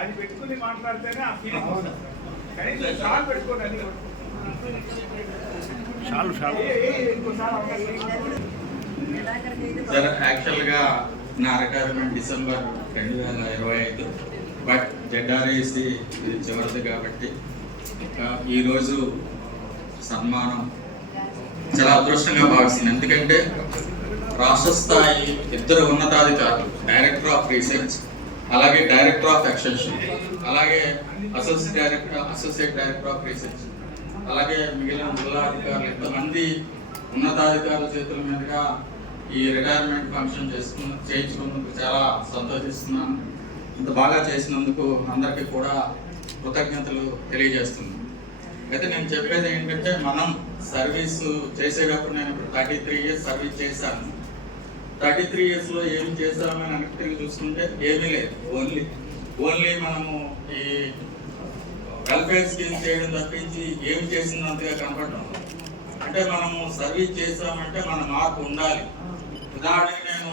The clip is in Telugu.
అది పెట్టుకుని మాట్లాడితేనే ఆ ఫీలింగ్ కనీసం షాల్ పెట్టుకోండి. సార్, యాక్చువల్గా నా రిటైర్మెంట్ డిసెంబర్ 2025, బట్ జెడ్ఆర్ఏసి ఇది చివరిది కాబట్టి ఈరోజు సన్మానం చాలా అదృష్టంగా భావిస్తుంది. ఎందుకంటే రాష్ట్ర స్థాయి ఇద్దరు ఉన్నతాధికారులు, డైరెక్టర్ ఆఫ్ రీసెర్చ్, అలాగే డైరెక్టర్ ఆఫ్ ఎక్స్టెన్షన్, అలాగే అసోసియేట్ డైరెక్టర్ ఆఫ్ రీసెర్చ్, అలాగే మిగిలిన జిల్లా అధికారులు, ఇంతమంది ఉన్నతాధికారుల చేతుల మీదుగా ఈ రిటైర్మెంట్ ఫంక్షన్ చేయించుకున్నందుకు చాలా సంతోషిస్తున్నాను. ఇంత బాగా చేసినందుకు అందరికీ కూడా కృతజ్ఞతలు తెలియజేస్తున్నాను. అయితే నేను చెప్పేది ఏంటంటే, మనం సర్వీసు చేసేటప్పుడు నేను ఇప్పుడు 33 years సర్వీస్ చేశాను. 33 yearsలో ఏమి చేశామని వెనక్కి తిరిగి చూసుకుంటే ఏమీ లేదు. ఓన్లీ మనము ఈ వెల్ఫేర్ స్కీమ్ చేయడం తప్పించి ఏమి చేసినంతగా కనపడడం. అంటే మనము సర్వీస్ చేసామంటే మన మార్పు ఉండాలి. ఉదాహరణకి నేను